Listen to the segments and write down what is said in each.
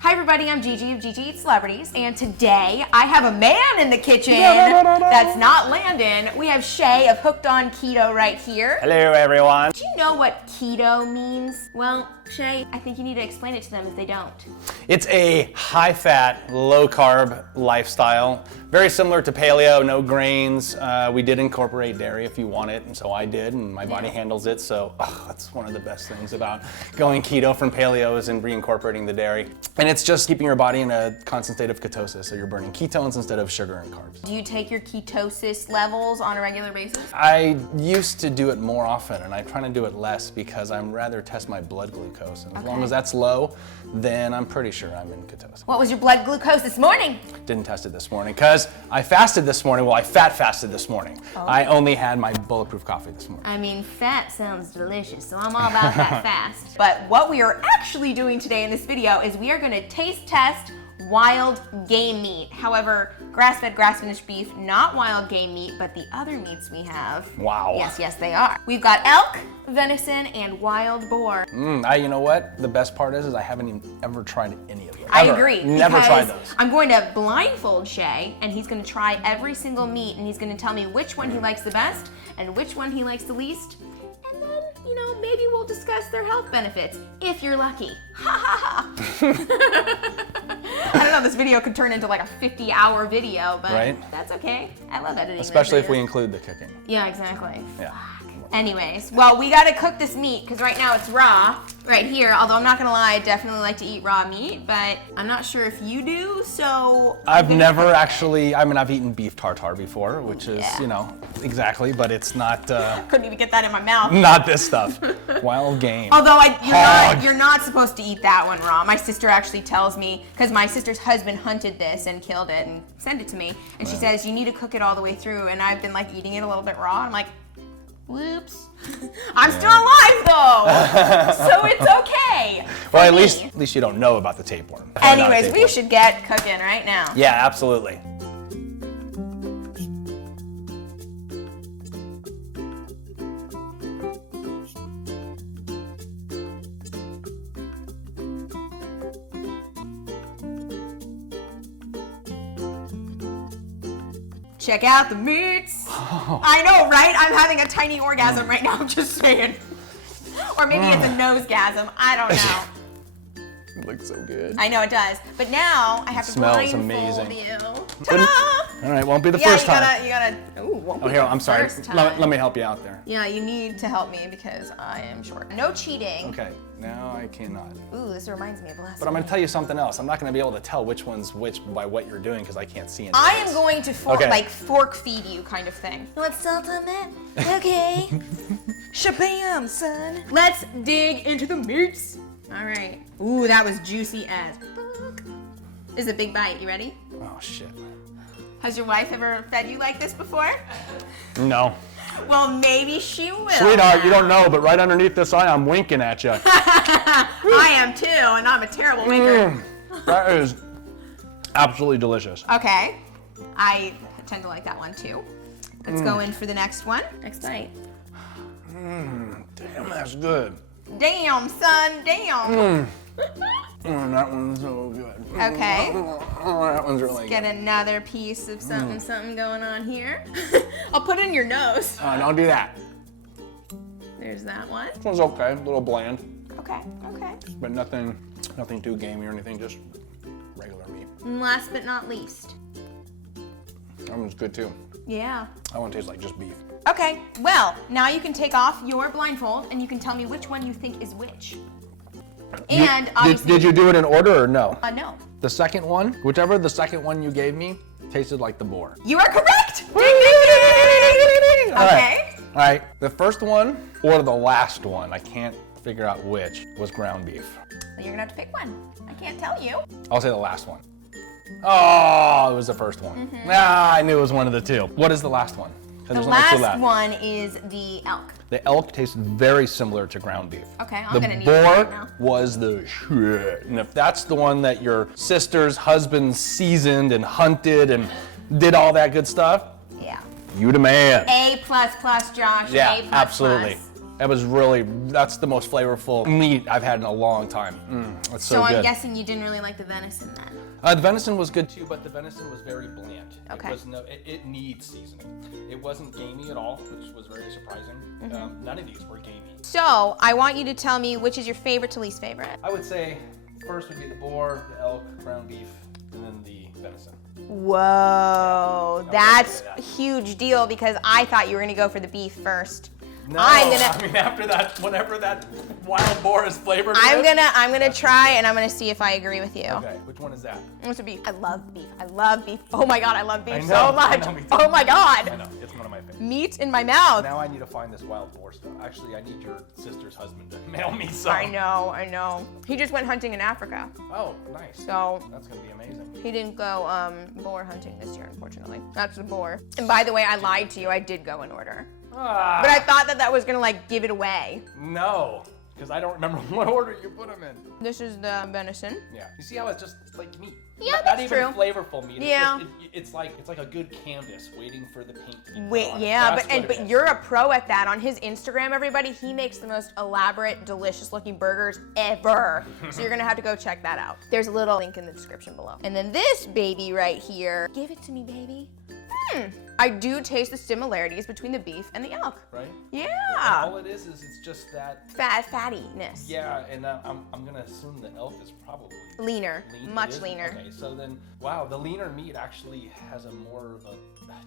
Hi everybody, I'm Gigi of Gigi Eats Celebrities, and today I have a man in the kitchen that's not Landon. We have Shay of Hooked on Keto right here. Hello everyone. Do you know what keto means? Well, Shay, I think you need to explain it to them if they don't. It's a high-fat, low-carb lifestyle. Very similar to paleo, no grains. We did incorporate dairy if you want it, and so I did, and my body handles it. So that's one of the best things about going keto from paleo is in reincorporating the dairy. And it's just keeping your body in a constant state of ketosis, so you're burning ketones instead of sugar and carbs. Do you take your ketosis levels on a regular basis? I used to do it more often, and I'm trying to do it less because I'd rather test my blood glucose. And as long as that's low, then I'm pretty sure I'm in ketosis. What was your blood glucose this morning? Didn't test it this morning because I fasted this morning. Well, I fat fasted this morning. I only had my bulletproof coffee this morning. I mean, fat sounds delicious, so I'm all about that fast. But what we are actually doing today in this video is we are going to taste test wild game meat. However, grass-fed, grass-finished beef, not wild game meat, but the other meats we have. Wow. Yes, they are. We've got elk, venison, and wild boar. You know what? The best part is I haven't even ever tried any of them. I agree. Never tried those. I'm going to blindfold Shay, and he's going to try every single meat, and he's going to tell me which one he likes the best and which one he likes the least. And then, maybe we'll discuss their health benefits, if you're lucky. Ha ha ha. I don't know, this video could turn into like a 50-hour video, but that's okay. I love editing. Especially if we include the cooking. Yeah, exactly. Yeah. Anyways, well, we gotta cook this meat because right now it's raw right here. Although I'm not gonna lie, I definitely like to eat raw meat, but I'm not sure if you do, so. I've never actually, I've eaten beef tartare before, which is, exactly, but it's not. Couldn't even get that in my mouth. Not this stuff. Wild game. Although you're not supposed to eat that one raw. My sister actually tells me, because my sister's husband hunted this and killed it and sent it to me, and she says you need to cook it all the way through, and I've been like eating it a little bit raw. I'm like, whoops. I'm still alive though, so it's okay. Well, at least you don't know about the tapeworm. Anyways, we should get cooking right now. Yeah, absolutely. Check out the meats. I know, right? I'm having a tiny orgasm right now, I'm just saying. Or maybe it's a nosegasm, I don't know. It looks so good. I know it does. But now I have to blindfold amazing. you. Ta-da! All right, won't be the first time. You gotta, won't be here, the I'm sorry. first time. Let me help you out there. Yeah, you need to help me because I am short. No cheating. Okay, now I cannot. Ooh, this reminds me of the last But I'm gonna tell you something else. I'm not gonna be able to tell which one's which by what you're doing because I can't see anything. I am going to fork feed you kind of thing. You want salt on that? Okay. Shabam, son. Let's dig into the meats. All right. Ooh, that was juicy as fuck. This is a big bite. You ready? Oh, shit. Has your wife ever fed you like this before? No. Well, maybe she will. Sweetheart, you don't know, but right underneath this eye, I'm winking at you. I am too, and I'm a terrible winker. That is absolutely delicious. Okay. I tend to like that one too. Let's go in for the next one. Next bite. Damn, that's good. Damn, son, damn. That one's so good. Okay. That one's really Get another piece of something going on here. I'll put it in your nose. Don't do that. There's that one. This one's okay, a little bland. Okay. But nothing too gamey or anything, just regular meat. And last but not least. That one's good too. Yeah. That one tastes like just beef. Okay, well, now you can take off your blindfold and you can tell me which one you think is which. And obviously, did you do it in order or no? No. The second one, whichever the second one you gave me, tasted like the boar. You are correct! Ding, ding, ding, ding. Okay. All right, the first one or the last one, I can't figure out which, was ground beef. Well, you're gonna have to pick one. I can't tell you. I'll say the last one. Oh, it was the first one. I knew it was one of the two. What is the last one? The last one is the elk. The elk tastes very similar to ground beef. Okay, I'm gonna need the it right boar now. was the shit. And if that's the one that your sister's husband seasoned and hunted and did all that good stuff, yeah, you the man. A++, Josh. Yeah, A++. absolutely. It was really, that's the most flavorful meat I've had in a long time. It's so good. I'm guessing you didn't really like the venison then. The venison was good too, but the venison was very bland. Okay. It needs seasoning. It wasn't gamey at all, which was very surprising. None of these were gamey. So I want you to tell me which is your favorite to least favorite. I would say first would be the boar, the elk, ground beef, and then the venison. Whoa, that's a huge deal because I thought you were gonna go for the beef first. No, I mean after that, whatever that wild boar is flavored I'm with. gonna try and I'm gonna see if I agree with you. Okay, which one is that? What's a beef? I love beef. I love beef. Oh my god, I love beef know, so much. I know, me too. Oh my god. I know, it's one of my favorites. Meat in my mouth. Now I need to find this wild boar stuff. Actually, I need your sister's husband to mail me some. I know. He just went hunting in Africa. Oh, nice. So that's gonna be amazing. he didn't go boar hunting this year, unfortunately. That's the boar. And by the way, I lied to you. I did go in order. But I thought that was gonna like give it away. No, because I don't remember what order you put them in. This is the venison. Yeah. You see how it's just like meat? Yeah, not that's even true. flavorful meat. Yeah. It's like a good canvas waiting for the paint to be put Wait, on it. yeah, That's what it but is. you're a pro at that. On his Instagram, everybody, he makes the most elaborate, delicious-looking burgers ever. So you're gonna have to go check that out. There's a little link in the description below. And then this baby right here, give it to me, baby. I do taste the similarities between the beef and the elk. Right? Yeah. All it is it's just that Fattiness. Yeah, and I'm gonna assume the elk is probably Leaner, lean. much It is? leaner. Okay, so then, wow, the leaner meat actually has a more of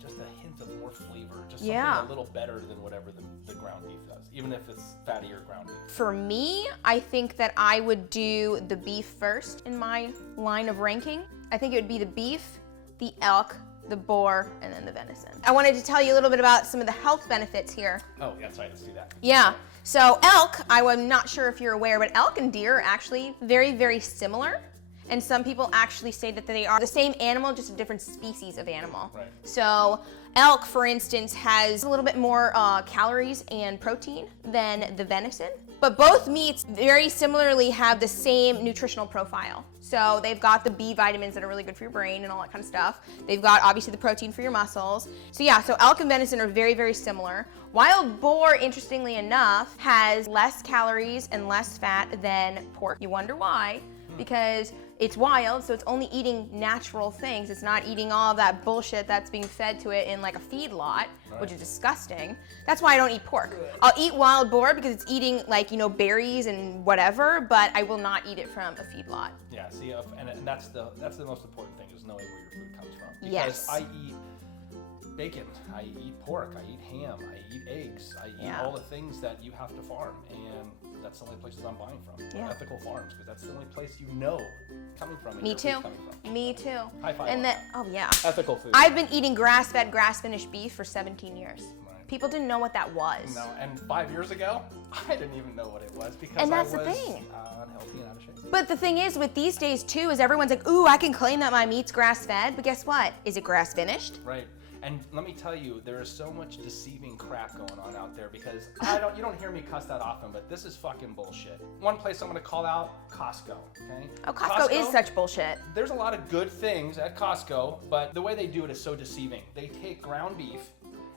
just a hint of more flavor, just something a little better than whatever the ground beef does, even if it's fattier ground beef. For me, I think that I would do the beef first in my line of ranking. I think it would be the beef, the elk, the boar, and then the venison. I wanted to tell you a little bit about some of the health benefits here. Oh, yeah, sorry, let's do that. Yeah, so elk, I'm not sure if you're aware, but elk and deer are actually very, very similar. And some people actually say that they are the same animal, just a different species of animal. Right. So elk, for instance, has a little bit more calories and protein than the venison. But both meats very similarly have the same nutritional profile. So they've got the B vitamins that are really good for your brain and all that kind of stuff. They've got obviously the protein for your muscles. So yeah, so elk and venison are very, very similar. Wild boar, interestingly enough, has less calories and less fat than pork. You wonder why? Because it's wild, so it's only eating natural things. It's not eating all of that bullshit that's being fed to it in like a feedlot, which is disgusting. That's why I don't eat pork. I'll eat wild boar because it's eating like, berries and whatever, but I will not eat it from a feedlot. Yeah, see, and that's the most important thing is knowing where your food comes from. Because Yes. I eat bacon, I eat pork, I eat ham, I eat eggs, I eat all the things that you have to farm, and that's the only places I'm buying from. Ethical farms, because that's the only place you know coming from. And Me your too. food's coming from. Me too. High five And on then, oh yeah. Ethical food. I've been eating grass-fed, grass-finished beef for 17 years. Right. People didn't know what that was. No, and 5 years ago, I didn't even know what it was because And that's I the was thing. Unhealthy and out of shape. But the thing is with these days too, is everyone's like, ooh, I can claim that my meat's grass-fed, but guess what? Is it grass-finished? Right. And let me tell you, there is so much deceiving crap going on out there because you don't hear me cuss that often, but this is fucking bullshit. One place I'm gonna call out, Costco, okay? Oh, Costco is such bullshit. There's a lot of good things at Costco, but the way they do it is so deceiving. They take ground beef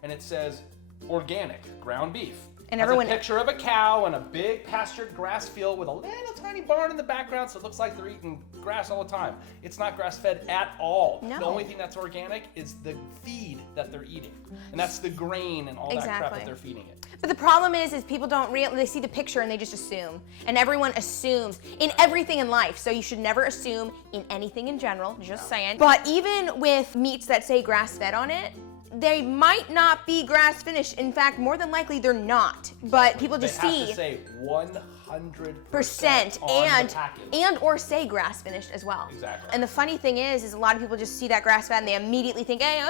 and it says organic ground beef. And Has everyone- a picture of a cow and a big pastured grass field with a little tiny barn in the background, so it looks like they're eating grass all the time. It's not grass-fed at all. No. The only thing that's organic is the feed that they're eating, and that's the grain and all that crap Exactly. that they're feeding it. But the problem is people don't they see the picture and they just assume. And everyone assumes in everything in life. So you should never assume in anything in general, just saying. But even with meats that say grass-fed on it, they might not be grass finished. In fact, more than likely they're not. But people just They see have to say 100% percent on the and package. or say grass finished as well. Exactly. And the funny thing is a lot of people just see that grass fed and they immediately think, hey,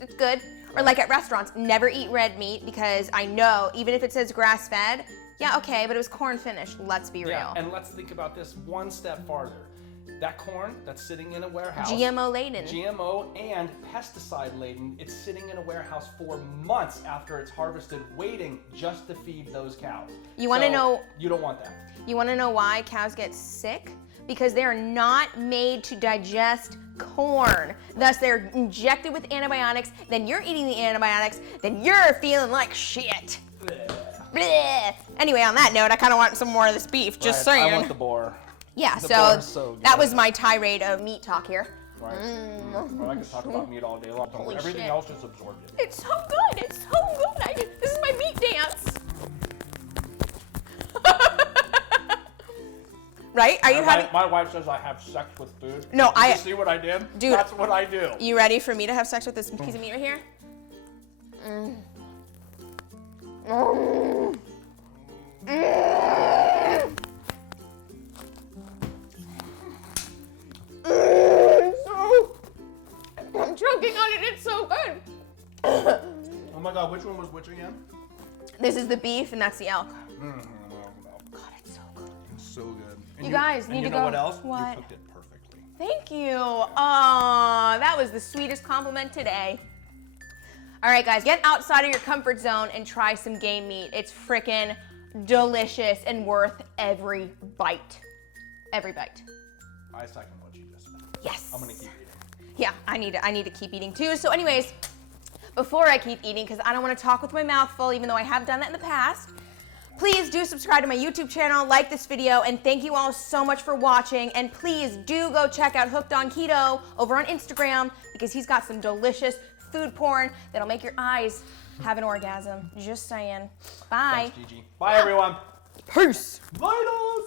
it's good. Or like at restaurants, never eat red meat because I know even if it says grass fed, yeah, okay, but it was corn finished. Let's be real. And let's think about this one step farther. That corn that's sitting in a warehouse, GMO laden. GMO and pesticide laden, it's sitting in a warehouse for months after it's harvested, waiting just to feed those cows. You wanna know- You don't want that. You want to know why cows get sick? Because they are not made to digest corn. Thus, they're injected with antibiotics. Then you're eating the antibiotics. Then you're feeling like shit. bleh. Anyway, on that note, I kind of want some more of this beef, just Right, saying. I want the boar. Yeah, The so boar's so that good. was my tirade of meat talk here. Right. Well, I could talk about meat all day long. Holy Everything shit. else just absorbed it. It's so good. It's so good. This is my meat dance. Right? Are you having? My wife says I have sex with food. No, Did you see what I did? Dude. That's what I do. You ready for me to have sex with this piece of meat right here? I'm choking on it. It's so good. Oh my God, which one was which again? This is the beef, and that's the elk. God, it's so good. It's so good. And You guys and need you to know go- what else? What? You cooked it perfectly. Thank you. Aw, that was the sweetest compliment today. All right, guys, get outside of your comfort zone and try some game meat. It's frickin' delicious and worth every bite. Every bite. I second what you just said. Yes. I'm gonna keep eating. Yeah, I need to keep eating too. So anyways, before I keep eating, because I don't want to talk with my mouth full, even though I have done that in the past, please do subscribe to my YouTube channel, like this video, and thank you all so much for watching. And please do go check out Hooked on Keto over on Instagram, because he's got some delicious food porn that'll make your eyes have an orgasm. Just saying. Bye. Thanks, Gigi. Bye, everyone. Peace. Vitals.